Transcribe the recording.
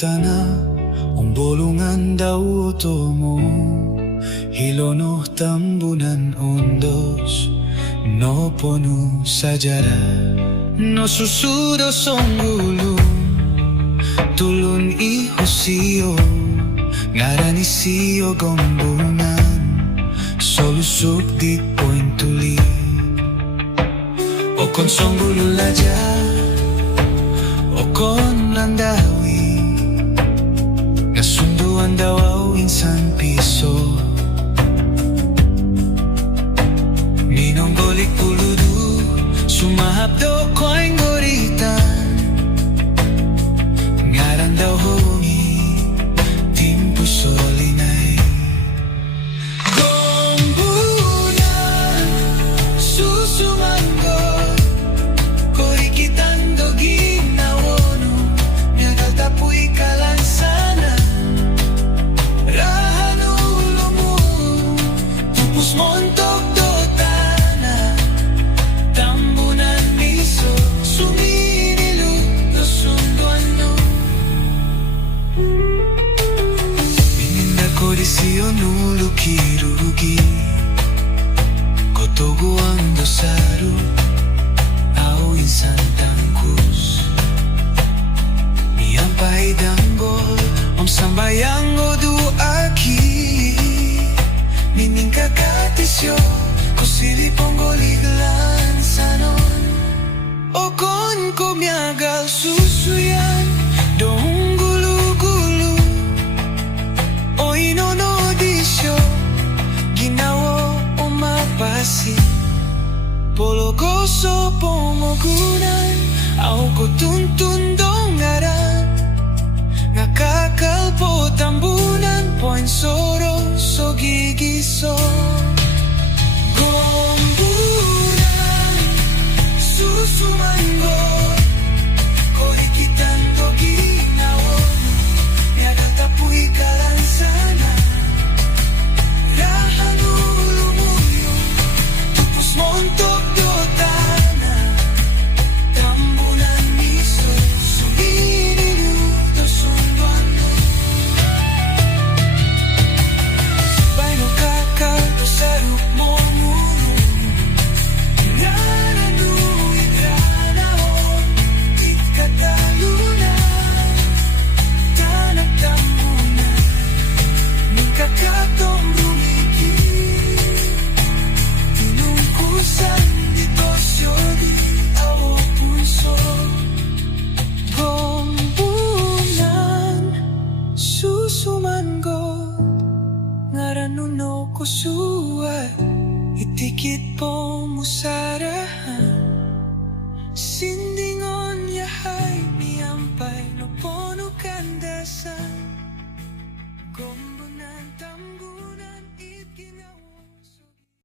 tana bolongan daw to mo hilono tambunan ondos no pono sajara no susuro songgulu tulun ihosio ngarani sio gombunan solusuk di point tuli okon songgulu laja okon landawi nasunduan daw ang insan piso ninong golik puludu sumahap do ko'y ngoritan ngaran daw hongi timpo solinay gombunan susumanggo ko'y kitando ginawono nyagal tapoy kalansana rahanulumu tupus montok dotana tambunan miso suminilu no sunduano mininda kodisio nulu kirugi kotoguang dosaru au insan tangkus miampai danggol om sambayango du aki mining kakatisyo kusili pongoliglan sanon okon ko miagal susuyan dong gulu-gulu o inonodisyo ginawo o mapasi pologoso pomogunan au ko tuntun dong ngaran ngakakalpo tambunan point soro so gigiso gombunan susumanggo ko'y kitando ginawono miagal tapoy kalansana rahanulumuyo tupos montok dotana tambunan miso suminilu do sunduano baino kakal do saruk momunu ngaranu ikranaon ikatalunan tanak tamunan ningkakatong rumiki tinungkusan ditosyo di awo punso gombunan susumanggo ngaran no kusuay itikit po musa